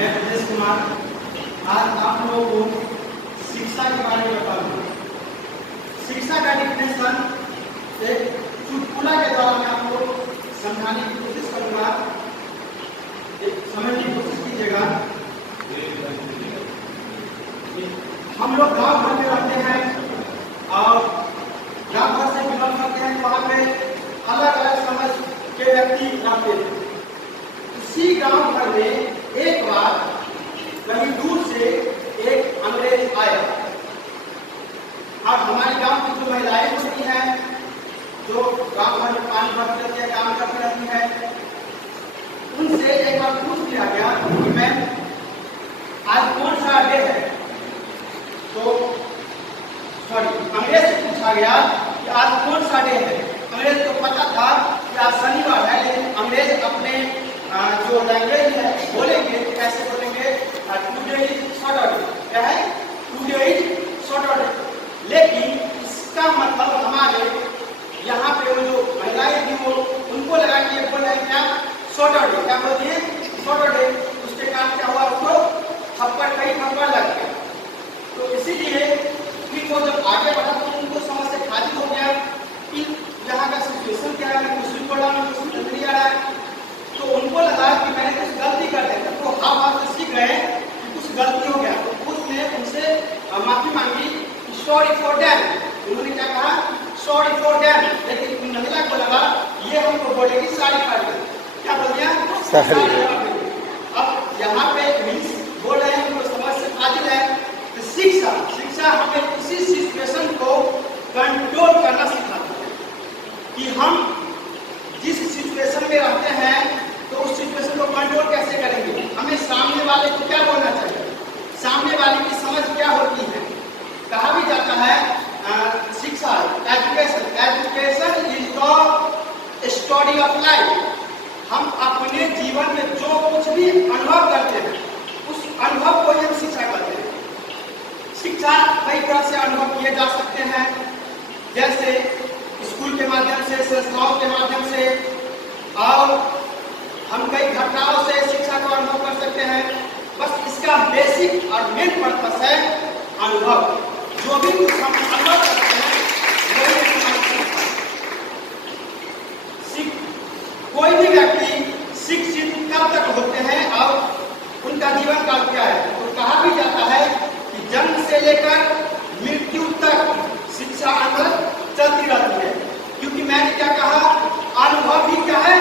मैं ब्रजेश कुमार आज आप लोगों को शिक्षा के बारे में बताऊंगा। शिक्षा का डिफिनेशन एक चुटकुला के द्वारा मैं आपको समझाने की कोशिश करूंगा। समझने की कोशिश कीजिएगा। हम लोग गांव भर में रहते हैं और गांव भर से बिलोंग करते हैं। वहाँ पे अलग अलग समझ के व्यक्ति रहते हैं। उसी गांव भर में एक बार कहीं दूर से एक अंग्रेज आया। अब हमारे गांव की जो महिलाएं होती हैं, जो गांव भर में पानी भरती रहती है, काम करती रहती है, उनसे एक बार पूछ लिया गया कि मैम आज कौन सा डे है। तो अंग्रेज से पूछा गया कि आज कौन सा डे है। अंग्रेज को पता था कि आज शनिवार है, लेकिन अंग्रेज अपने जो लैंग्वेज है बोलेंगे तो कैसे बोलेंगे, टुडे इज सैटरडे। क्या है? Today is Saturday. लेकिन इसका मतलब हमारे यहाँ पे वो जो महिलाएं थी वो उनको लगा कि ये बोल रहे हैं क्या सैटरडे। क्या बोलती है? सैटरडे। उसके कारण क्या हुआ, उसको कई थप्पड़ लग गया। तो इसीलिए फिर वो जब आगे बढ़ा तो उनको समझ से खाली हो गया कि यहाँ का सिचुएशन क्या है, मैं कुछ बोला मैं कुछ नहीं आ रहा है। तो उनको लगा कि मैंने कुछ गलती कर दिया। तो हाथ से सीख गए कि कुछ गलती हो गया। तो उसने उनसे माफी मांगी, सॉरी फॉर दैट। उन्होंने क्या कहा? Sorry for that. लेकिन महिला को लगा ये हमको बोलेगी साड़ी फाड़ दे। क्या बोल दिया? अब यहाँ पे इंग्लिश बोल रहे हैं, उनको समझ से फाजिल है। तो शिक्षा हमें इसी सिचुएशन को कंट्रोल करना सिखाती है कि हम जिस सिचुएशन में रहते हैं तो उस सिचुएशन को कंट्रोल कैसे करेंगे। हमें सामने वाले को क्या बोलना चाहिए, सामने वाले की समझ क्या होती है। कहा भी जाता है शिक्षा education is the study of life. हम अपने जीवन में जो कुछ भी अनुभव करते हैं उस अनुभव को हम शिक्षा कहते हैं। शिक्षा कई तरह से अनुभव किए जा सकते हैं, जैसे स्कूल के माध्यम से, संस्थाओं के माध्यम से, और हम कई घटनाओं से शिक्षा को अनुभव कर सकते हैं। बस इसका बेसिक और मेन पर्पस है अनुभव। जो भी कुछ हम अनुभव करते हैं कोई भी व्यक्ति शिक्षित कब तक होते हैं और उनका जीवन काल क्या है। तो कहा भी जाता है कि जन्म से लेकर मृत्यु तक शिक्षा अंदर चलती रहती है। क्योंकि मैंने क्या कहा, अनुभव भी क्या है?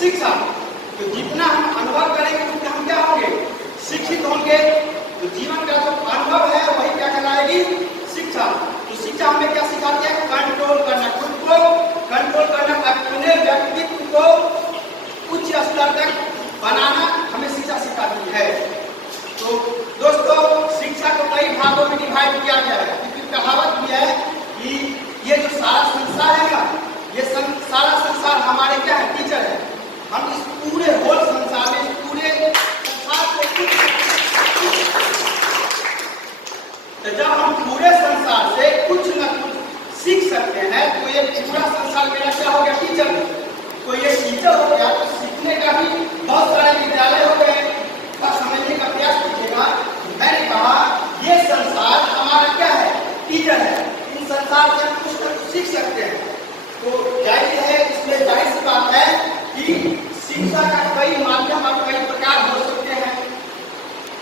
शिक्षा। तो जितना हम अनुभव करेंगे उतना हम क्या होंगे? शिक्षित होंगे। तो जीवन का जो अनुभव है वही क्या कहलाएगी? शिक्षा। तो शिक्षा हमें क्या सिखाती है? कंट्रोल करना, खुद को कंट्रोल करना, अपने व्यक्तित्व को उच्च स्तर तक बनाना हमें शिक्षा सिखाती है। तो दोस्तों, शिक्षा को कई भागों में डिवाइड किया गया है। क्योंकि कहावत भी है कि ये जो सारा संसार है ना, ये सारा संसार हमारे क्या है? टीचर है। हम इस पूरे होल संसार में, इस पूरे संसार को तो जब हम पूरे संसार से कुछ न कुछ सीख सकते हैं तो ये पूरा संसार मेरा क्या हो गया? टीचर। तो ये टीचर हो गया तो सीखने का भी बहुत सारे विद्यालय हो गए। बस समझने का प्रयास कीजिएगा। मैंने कहा ये संसार हमारा क्या है? टीचर है। इन संसार से कुछ न कुछ सीख सकते हैं। तो जाहिर है, इसमें जाहिर सी बात है कि शिक्षा का कई माध्यम और कई प्रकार हो सकते हैं।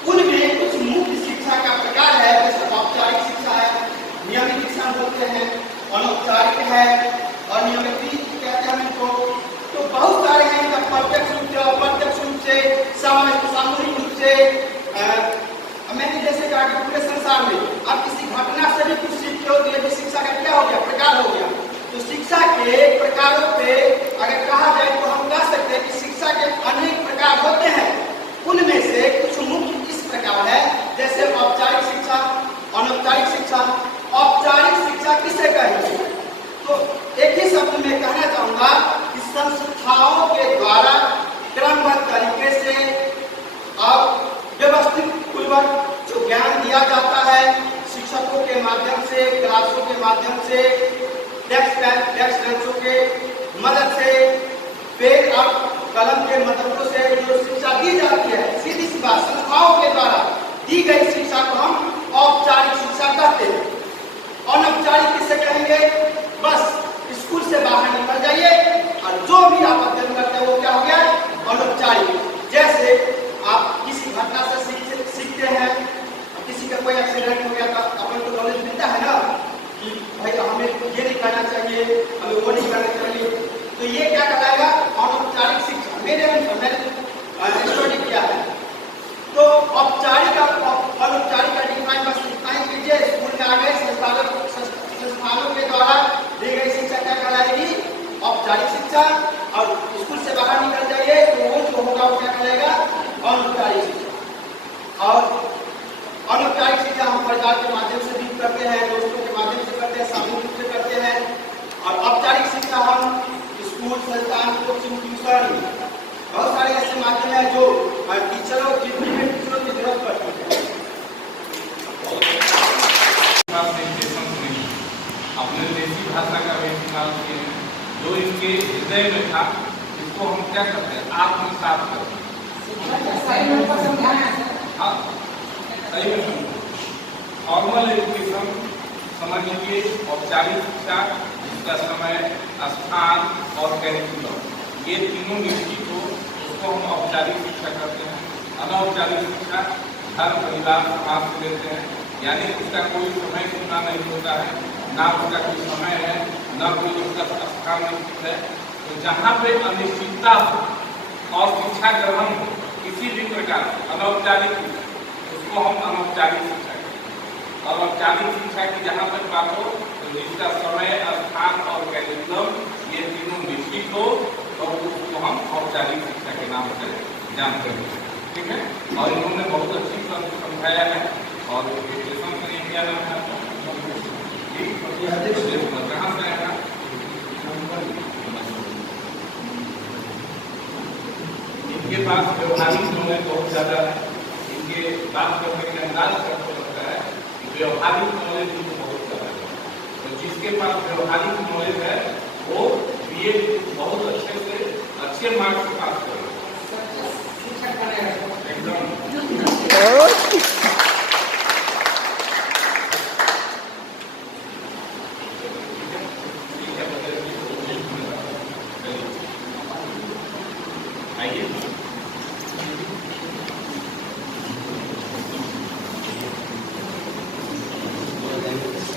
उनमें कुछ मुख्य शिक्षा का प्रकार है, जैसे औपचारिक शिक्षा है, नियमित शिक्षा बोलते हैं, अनौपचारिक है और नियमित कहते हैं इनको। तो बहुत सारे हैं इनका प्रत्यक्ष रूप से, अप्रत्यक्ष रूप से, सामूहिक रूप से। मैंने जैसे कहा कि पूरे संसार में आप किसी घटना से भी कुछ सीखते हो तो ये भी शिक्षा का क्या हो गया? प्रकार हो गया। तो शिक्षा के प्रकारों पे अगर कहा जाए तो हम कह सकते हैं कि शिक्षा के अनेक प्रकार होते हैं। उनमें से कुछ मुख्य इस प्रकार है, जैसे औपचारिक शिक्षा, अनौपचारिक शिक्षा। औपचारिक शिक्षा किसे कहेंगे? तो एक ही शब्द में कहना चाहूंगा कि संस्थाओं के द्वारा क्रमबद्ध तरीके से और व्यवस्थित पूर्वक जो ज्ञान दिया जाता है, शिक्षकों के माध्यम से, क्लासों के माध्यम से, डेस्क बेंचों के मदद से, पेन और कलम के मददों से जो शिक्षा दी जाती है, सीधी सी बात, संस्थाओं पास सेंटेशन नहीं, अपने देसी भाषा का भी इस्तेमाल किए हैं। जो इनके हृदय में था इसको हम क्या करते हैं, आत्मसात करते हैं। हाँ, सही में फॉर्मल एजुकेशन समझ लीजिए, औपचारिक शिक्षा जिसका समय, स्थान और कैरिकुलम ये तीनों निश्चित हो उसको हम औपचारिक शिक्षा करते हैं। अनौपचारिक शिक्षा हर परिवार समाज को देते हैं, यानी उसका कोई समय सीमा नहीं होता है, ना उसका कोई समय है, ना कोई उसका स्थान निश्चित है। तो जहाँ पे अनिश्चितता हो और शिक्षा ग्रहण हो किसी भी प्रकार अनौपचारिक उसको हम अनौपचारिक शिक्षा कहते हैं। और औपचारिक शिक्षा की जहाँ तक बात हो तो जिसका समय, स्थान और कैरिकुलम ये तीनों निश्चित हो तो उसको हम औपचारिक शिक्षा के नाम से जानते हैं। ठीक है, और इन्होंने बहुत अच्छी समझाया है। और विश्लेषण के लिए क्या नाम है आपका? कहाँ से आएगा? इनके पास व्यवहारिक नॉलेज बहुत ज्यादा है, इनके बात करने के अंदाज करते लगता है व्यवहारिक नॉलेज इनको बहुत ज्यादा है। तो जिसके पास व्यवहारिक नॉलेज है वो बीए बहुत अच्छे से अच्छे मार्क्स पास कर